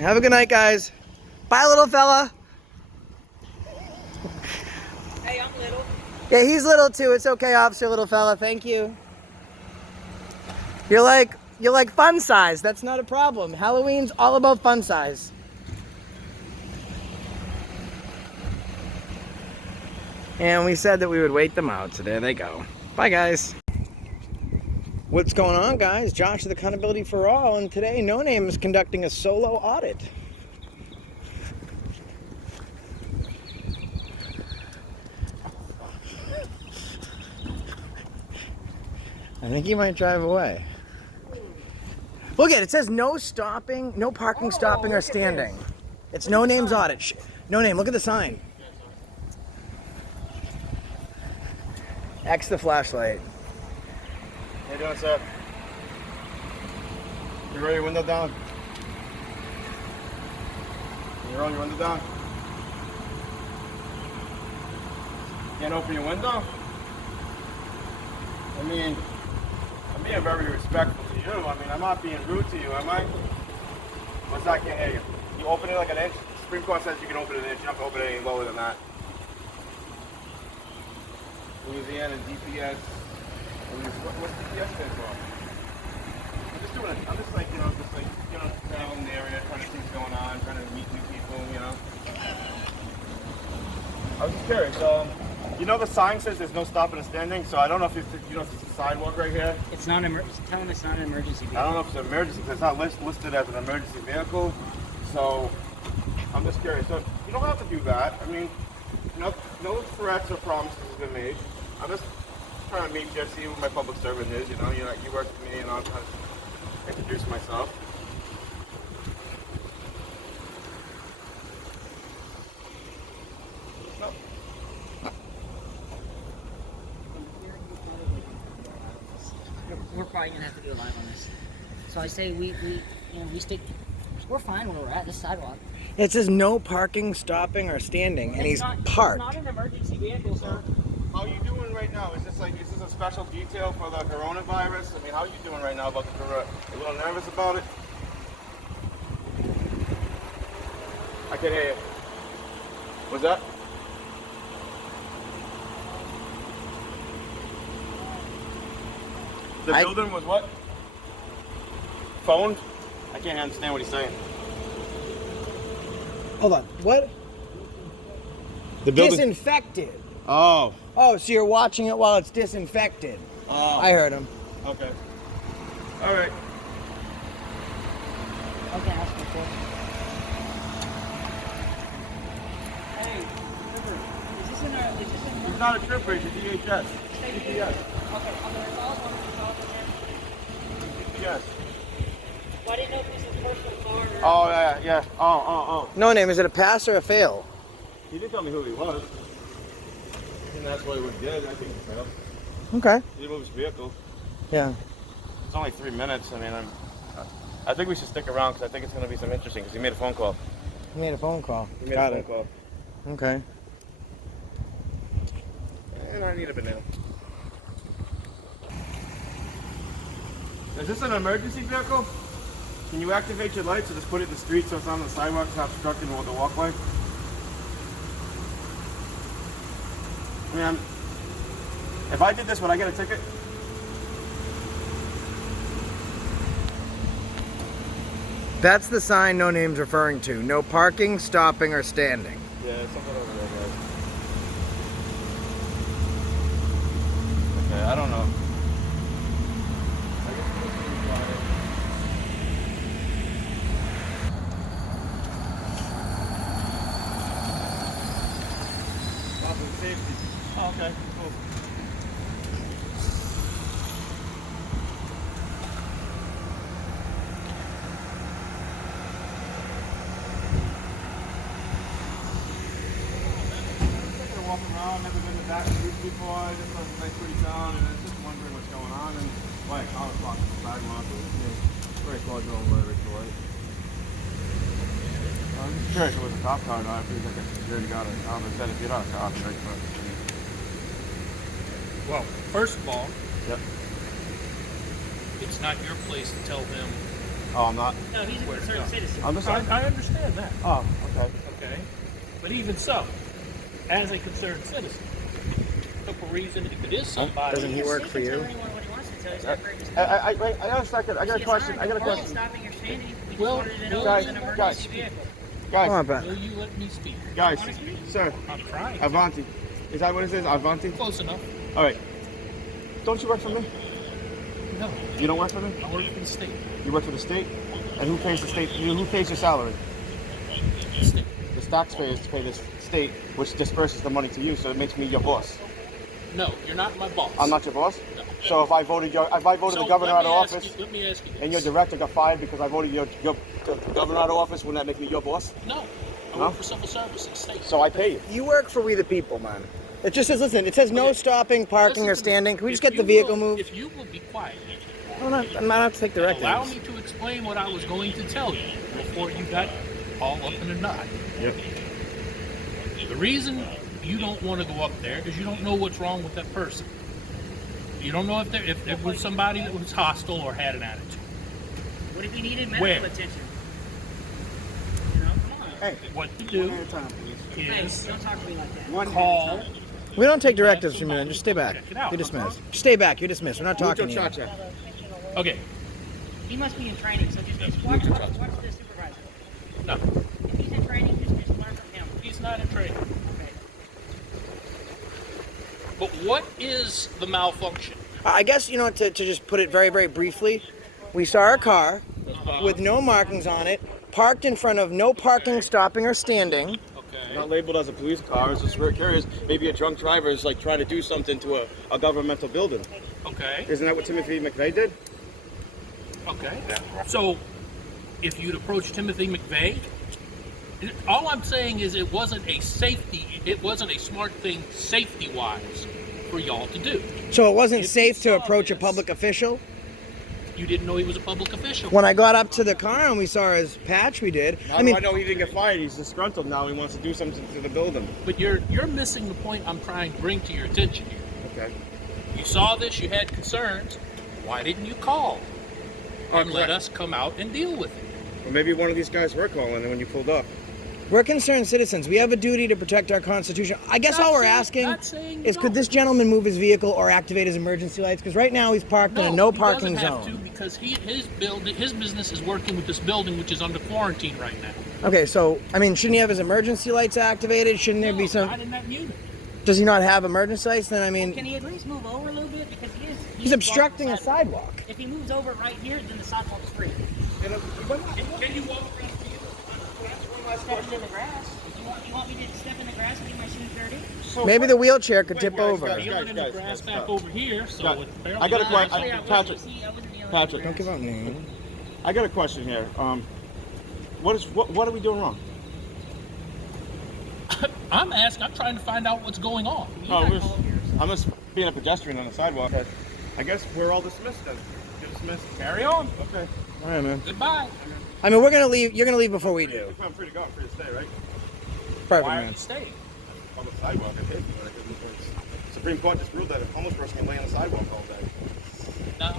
Have a good night, guys. Bye, little fella. Hey, I'm little. Yeah, he's little too. It's okay, officer, little fella. Thank you. You're like fun size. That's not a problem. Halloween's all about fun size. And we said that we would wait them out, so there they go. Bye, guys. What's going on, guys? Josh with Accountability for All, and today No Name is conducting a solo audit. I think he might drive away. Look at it. It says no stopping, no parking, stopping, or standing. It's No Name's audit. No Name, look at the sign. X the flashlight. How you doing, sir? You roll your window down? Can you roll your window down? Can't open your window? I mean, I'm being very respectful to you. I mean, I'm not being rude to you, am I? What's that? I can't hear you. You open it like an inch? The Supreme Court says you can open it an inch. You don't have to open it any lower than that. Louisiana DPS. What's DPS stand for? I'm just doing it. I'm just like, traveling the area, trying to see what's going on, trying to meet new people, you know. I was just curious. You know the sign says there's no stopping and standing, so I don't know if it's, it's a sidewalk right here. It's not an emergency. Tell them it's not an emergency vehicle. I don't know if it's an emergency because it's not listed as an emergency vehicle. So I'm just curious. So you don't have to do that. I mean, no threats or promises have been made. I'm just trying to meet you, see who my public servant is. You know, you work with me, and I'm trying to introduce myself. We're probably gonna have to do a live on this. So I say we stick. We're fine where we're at. This sidewalk. It says no parking, stopping, or standing, and he's parked. It's not an emergency vehicle, sir. How are you doing right now? Is this a special detail for the coronavirus? I mean, how are you doing right now about the corona? A little nervous about it? I can hear you. What's that? The building was what? Phoned? I can't understand what he's saying. Hold on. What? The building. Disinfected. Oh. Oh, so you're watching it while it's disinfected. Oh. I heard him. Okay. All right. Okay, ask me for. Hey, Tripper, is this in? It's not a trip bridge, it's DHS. GPS. Okay, I'm gonna call one of the calls in there. DPS. Well, I didn't know if this was personal car or... Oh, yeah. Oh. No Name, is it a pass or a fail? He didn't tell me who he was. And that's why he was dead. I think he failed. Okay. He moved his vehicle. Yeah. It's only 3 minutes. I mean, I think we should stick around because I think it's going to be some interesting because he made a phone call. He made a phone call. Got it. Okay. And I need a banana. Is this an emergency vehicle? Can you activate your lights or just put it in the street so it's on the sidewalk, it's not obstructing the walkway? I mean, if I did this, would I get a ticket? That's the sign No Name's referring to. No parking, stopping, or standing. Yeah, something over there, guys. Okay, I don't know. Safety. Oh, okay, cool. Walking around, never been to that street before. I just left a nice pretty town and I'm just wondering what's going on. And like, I was walking the sidewalk. Very cordial and very short. I'm just curious if it was a cop car or not. I feel like a security guard or cop. I said if you're not a cop, you're right. Well, first of all, Yep. it's not your place to tell them Oh, I'm not. No, he's a concerned citizen. I'm the same. I understand that. Oh, okay. Okay, but even so, as a concerned citizen, look for reason if it is somebody. Doesn't he work for He can you? tell anyone what he wants to tell. He's not very distinct. I got a second. I got a question. I got a question. Stopping or standing. We just Well, wanted to know guys, if it was an guys. emergency vehicle. Come on, Guys, Pat. Will you let me speak? guys, sir, I'm trying. Avanti. Is that what it is? Avanti? Close enough. All right. Don't you work for me? No, You don't work for me? I work for the state. You work for the state? And who pays the state? Who pays your salary? The state. The taxpayers pay the state, which disperses the money to you, so it makes me your boss. No, you're not my boss. I'm not your boss? No. So if I voted the So governor out let of me ask office you- let me ask you this. and your director got fired because I voted your governor out of office, wouldn't that make me your boss? No, I No? work for civil service in the state. So I pay you. You work for We the People, man. It just says, listen, it says no Okay. stopping, parking, or Listen to me. standing. Can we just If get the you vehicle will- moved? If you will be quiet, I'm not have to take directives. allow me to explain what I was going to tell you before you got all up in a knot. Yep. The reason you don't want to go up there is you don't know what's wrong with that person. You don't know if it was somebody that was hostile or had an attitude. What if he needed medical Where? attention? You know, come on. Hey, What to do Hey, is don't talk to me like that. call. We don't take directives from you, man. Just stay back. Check it out. You're dismissed. Stay back. You're dismissed. We're not talking to you. Cha-cha. Okay, He must be in training, so just watch the supervisor. no, If he's in training, just learn from him. he's not in training. Okay. But what is the malfunction? I guess, you know, to just put it very, very briefly, we saw a car with no markings on it, parked in front of no parking, stopping, or standing. Okay. Not labeled as a police car, it's just curious. Maybe a drunk driver is like trying to do something to a governmental building. Okay. Isn't that what Timothy McVeigh did? Okay. So, if you'd approached Timothy McVeigh, all I'm saying is it wasn't a smart thing safety-wise for y'all to do. So it wasn't If safe you to saw approach a this- public official? You didn't know he was a public official. When I got up to the car and we saw his patch, we did. How do I know he didn't get fired? He's disgruntled now. He wants to do something to the building. But you're missing the point I'm trying to bring to your attention here. Okay. You saw this, you had concerns. Why didn't you call and let correct. us come out and deal with it? Well, maybe one of these guys were calling when you pulled up. We're concerned citizens. We have a duty to protect our Constitution. I guess all we're asking Not saying is, no. could this gentleman move his vehicle or activate his emergency lights? Because right now he's parked in a no parking he doesn't zone. have to because his business is working with this building which is under quarantine right now. Okay, so, I mean, shouldn't he have his emergency lights activated? Shouldn't there be Not some... in that unit. Does he not have emergency lights? Then, I mean, Can he at least move over a little bit? Because he's obstructing a sidewalk. If he moves over right here, then the sidewalk's free. Can you walk around the field? Stepping in the grass. You want me to step in the grass and get my shoes dirty? So Maybe the wheelchair could tip guys, over. guys, Dealing in the grass back over here, so Guys, it's I got a apparently question. not- Patrick, I wasn't dealing Patrick. with Don't give grass. out names. I got a question here. What are we doing wrong? I'm trying to find out what's going on. I'm just being a pedestrian on the sidewalk. I guess we're all dismissed then. You're dismissed. Carry on. Okay. All right, man. Goodbye. I mean, we're going to leave. You're going to leave before we do. If I'm free to go, I'm free to stay, right? Perfect, Why are man. you staying? On the sidewalk, I think. Supreme Court just ruled that a homeless person can lay on the sidewalk all day. No.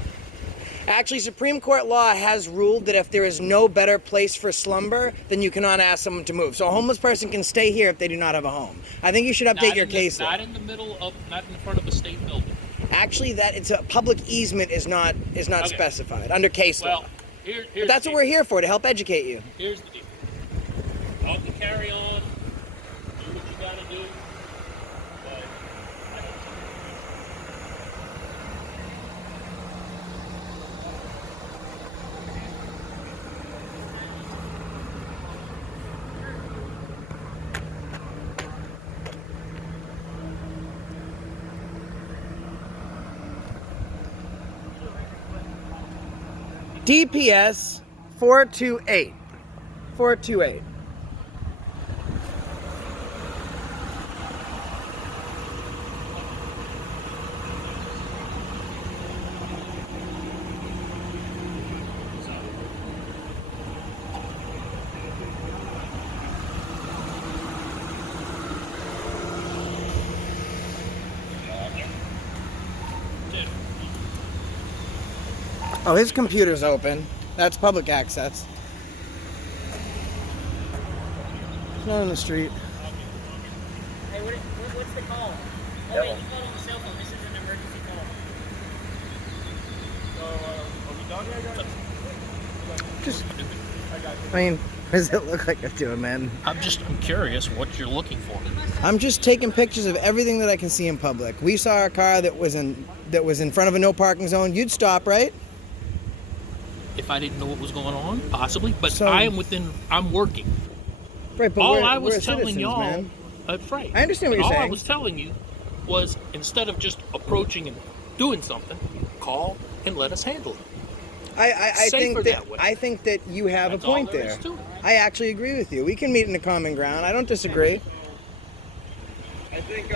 Actually, Supreme Court law has ruled that if there is no better place for slumber, then you cannot ask someone to move. So a homeless person can stay here if they do not have a home. I think you should update your case law. Not in the middle of, not in front of a state building. Actually, that it's a public easement is not Okay. specified under case law. Well, But here's that's what we're here for, to help educate you. Here's the deal. Y'all can carry on, do what you gotta do, but I don't DPS 428. 428. Oh, his computer's open. That's public access. There's no one in the street. Hey, what's the call? Oh, wait, you called on the cell phone. This is an emergency call. Are we done here, guys? Just, I mean, what does it look like I'm doing, man? I'm curious what you're looking for. I'm just taking pictures of everything that I can see in public. We saw a car that was in front of a no parking zone. You'd stop, right? If I didn't know what was going on, possibly. But So- I'm working. Right, but All we're, I was we're telling citizens, y'all, man. that's right. I understand what But you're all I saying. was telling you was instead of just approaching and doing something, call and let us handle it. I Safer think that way. I think that you have That's a point all there there. is to it. I actually agree with you. We can meet in a common ground. I don't disagree. I think you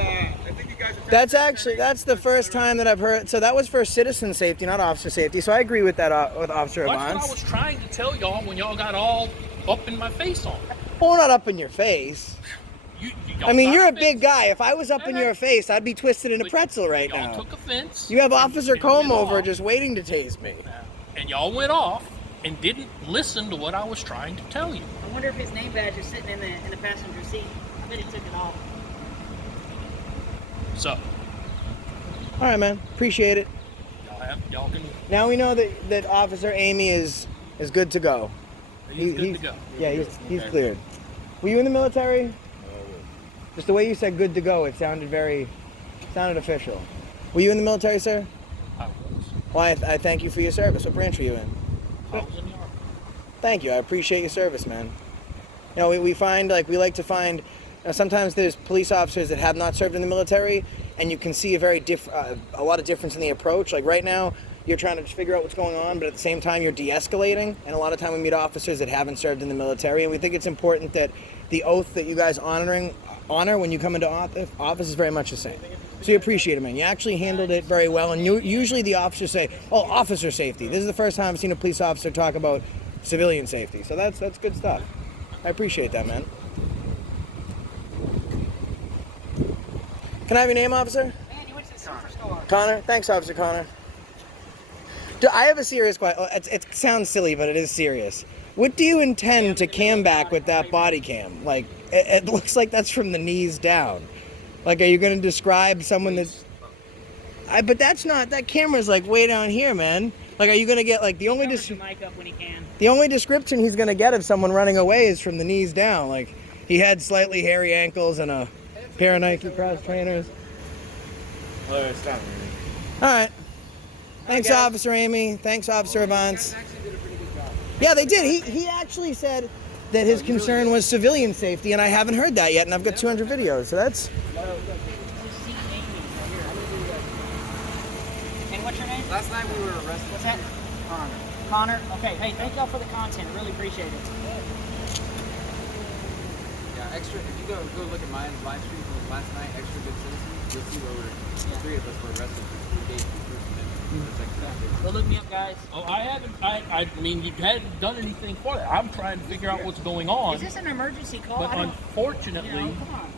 guys are That's the first time that I've heard. So that was for citizen safety, not officer safety. So I agree with that with Officer That's what I Evans. was trying to tell y'all when y'all got all up in my face on it. Well, not up in your face. Y'all I mean, got you're a offense. big guy. If I was up in your face, I'd be twisted in a But pretzel right y'all now. took offense. You have and- Officer and Combe went over off. just waiting to tase me. And y'all went off and didn't listen to what I was trying to tell you. I wonder if his name badge is sitting in the passenger seat. I bet he took it off. So All right, man. Appreciate it. y'all can. Now we know that Officer Amy is good to go. He's good to go. Yeah, he's cleared. Were you in the military? Just the way you said "good to go," it sounded official. Were you in the military, sir? I was. Well, I thank you for your service. What branch were you in? I was in the Army. Thank you. I appreciate your service, man. You know, we find, like, we like to find, sometimes there's police officers that have not served in the military, and you can see a lot of difference in the approach. Like right now, you're trying to figure out what's going on, but at the same time, you're de-escalating. And a lot of time we meet officers that haven't served in the military, and we think it's important that the oath that you guys honor when you come into office is very much the same. So you appreciate it, man. You actually handled it very well, and usually the officers say, "Oh, officer safety." This is the first time I've seen a police officer talk about civilian safety. So that's good stuff. I appreciate that, man. Can I have your name, officer? Man, you went to the superstore. Connor? Thanks, Officer Connor. I have a serious question. It sounds silly, but it is serious. What do you intend to cam back with that body cam? Like, it looks like that's from the knees down. Like, are you going to describe someone that's... but that's not... That camera's, like, way down here, man. Like, are you going to get, like, the only Covers the mic up when he can. description he's going to get of someone running away is from the knees down. Like, he had slightly hairy ankles and a pair of Nike cross trainers. Well, it's done. All right. Thanks, guys. Officer Amy. Thanks, Officer Evans. Actually did a pretty good job. Yeah, they did. He actually said that his concern was civilian safety, and I haven't heard that yet, and I've got 200 videos, so that's... And what's your name? Last night we were arrested. What's that? Connor. Connor? Okay, hey, thank y'all for the content. Really appreciate it. Yeah, extra. If you go look at my live stream from last night, Extra Good Citizens, you'll see where three of us were arrested for 3 days for First Amendment. It's like that. Go look me up, guys. Oh, I haven't. I mean, you hadn't done anything for that. I'm trying to figure out what's going on. Is this an emergency call? But I don't, unfortunately, you know, come on.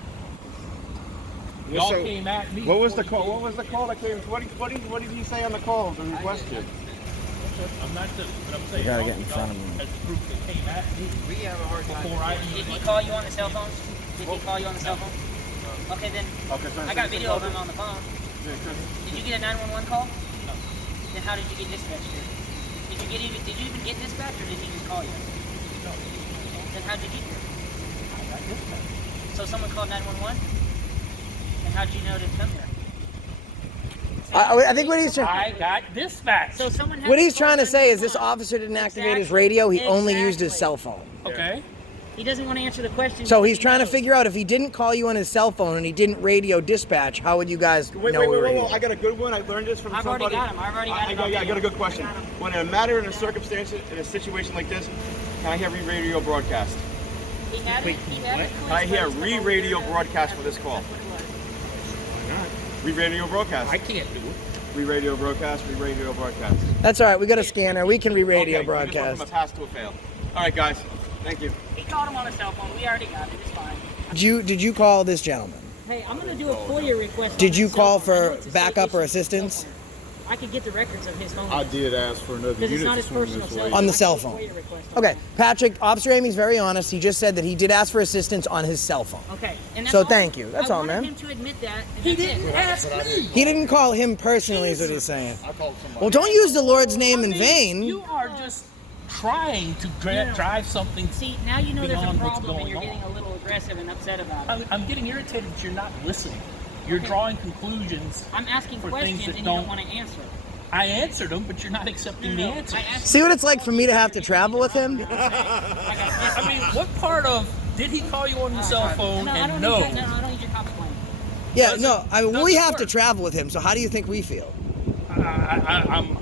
y'all So, came at me. What was the before call? you What was the call that came? What did he say on the call? The question. did. I'm not just, but I'm saying. You gotta y'all- get in front of y'all, me. As a group that came at me We have a hard time. before I Did even. he call you on the cell phone? Did he call you on the cell phone? Okay, then Okay, so I got video of him on the phone. Yeah, 'cause- Did you get a 911 call? No. Then how did you get dispatched here? Did you even get dispatched, or did he just call you? No. Then how'd you get here? I got dispatched. So someone called 911? And how'd you know to come here? I think what he's trying... I got dispatched. So someone had What to he's call trying to say is this 911. officer didn't activate his Exactly. radio, he only used his Exactly. cell phone. Okay. He doesn't want to answer the question. So because he's he trying to knows. figure out if he didn't call you on his cell phone and he didn't radio dispatch, how would you guys know we were here? I got a good one. I learned this from I've already somebody. got him. I've already got him. I got a good question. When in a matter in a circumstance, in a situation like this, can I hear re-radio broadcast? He had it. He had it. Can I hear re-radio broadcast for this call? Re-radio broadcast. I can't do it. Re-radio broadcast. Re-radio broadcast. That's all right, we got a scanner, we can re-radio Okay, we just went broadcast. from a pass to a fail. All right, guys. Thank you. He called him on a cell phone. We already got it. It's fine. Did you call this gentleman? Hey, I'm gonna do a FOIA request. Did on you his call cell phone. I know for it's a backup state or issue assistance? cell I could get the records of his phone. I did ask for another Because it's unit not to his swing personal this cell way. phone. On the I cell can phone. FOIA request on Okay, that. Patrick, Officer Amy's very honest. He just said that he did ask for assistance on his cell phone. Okay. And that's So all. thank you. That's I all, wanted man. him to admit that. and He that's it. didn't ask me. He didn't call him personally, is what he's saying. I called somebody. Well, don't use the Lord's name I in mean, vain. You are just trying to drive something. See, now you know there's a beyond what's problem and going you're on. getting a little aggressive and upset about it. I'm getting irritated that you're not listening. You're drawing conclusions. I'm asking for questions things that and you don't don't- want to answer. I answered them, but you're not accepting the answer. I asked See what it's like for me to have to travel with him? I mean, what part of did he call you on the cell phone No, I and don't no? need that. No, I don't need your cops playing. Yeah, Does no, it- I mean, does we it have to work? travel with him, so how do you think we feel? I'm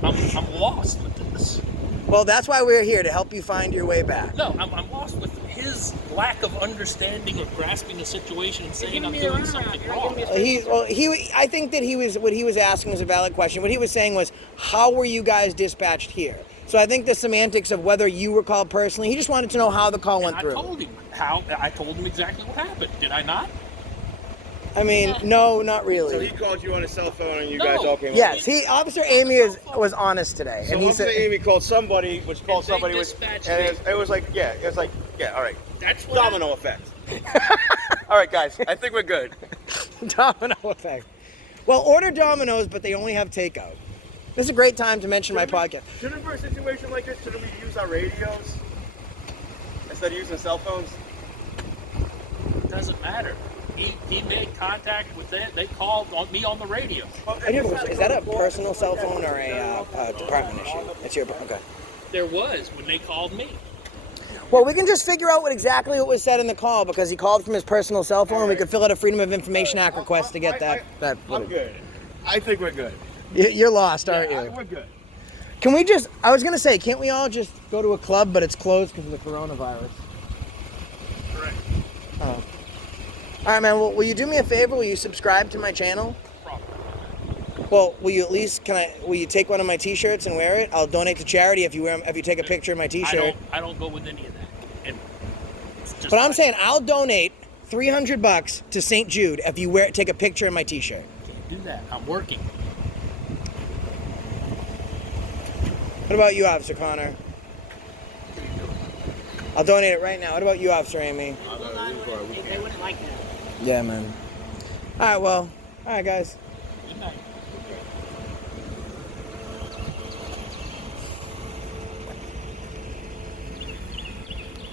lost with this. Well, that's why we're here, to help you find your way back. No, I'm lost with his lack of understanding or grasping the situation and saying I'm doing something wrong. I think that what he was asking was a valid question. What he was saying was, how were you guys dispatched here? So I think the semantics of whether you were called personally, he just wanted to know how the call went I through. told him how. I told him exactly what happened. Did I not? I mean, no, not So he really. called you on his cell phone and you No. guys all came Yes, over. Officer Amy was honest today, So and he Officer said, Amy called somebody, which called And they somebody, dispatched and me. it was like, all right, That's what domino effect. All right, guys, I think we're good. domino effect. Well, order Domino's, but they only have takeout. This is a great time to mention my podcast. Shouldn't for a situation like this, shouldn't we use our radios instead of using cell phones? Doesn't matter. He made contact with them. They called on me on the radio. I do have a question. Is that a personal cell phone or a department issue? It's your okay. There was when they called me. Well, we can just figure out exactly what was said in the call because he called from his personal cell phone. And we could fill out a Freedom of Information Act request to get that. I'm good. I think we're good. You're lost, aren't you? We're good. Can we just? I was gonna say, can't we all just go to a club, but it's closed because of the coronavirus? Correct. Oh. All right, man. Well, will you do me a favor? Will you subscribe to my channel? Well, will you at least will you take one of my T-shirts and wear it? I'll donate to charity if you take a picture of my T-shirt. I don't go with any of that. And it's just But I'm saying I'll donate $300 to St. Jude if you take a picture of my T-shirt. can't do that. I'm working. What about you, Officer Connor? I'll donate it right now. What about you, Officer Amy? They wouldn't like that. Yeah, man. All right, well. All right, guys. Good night.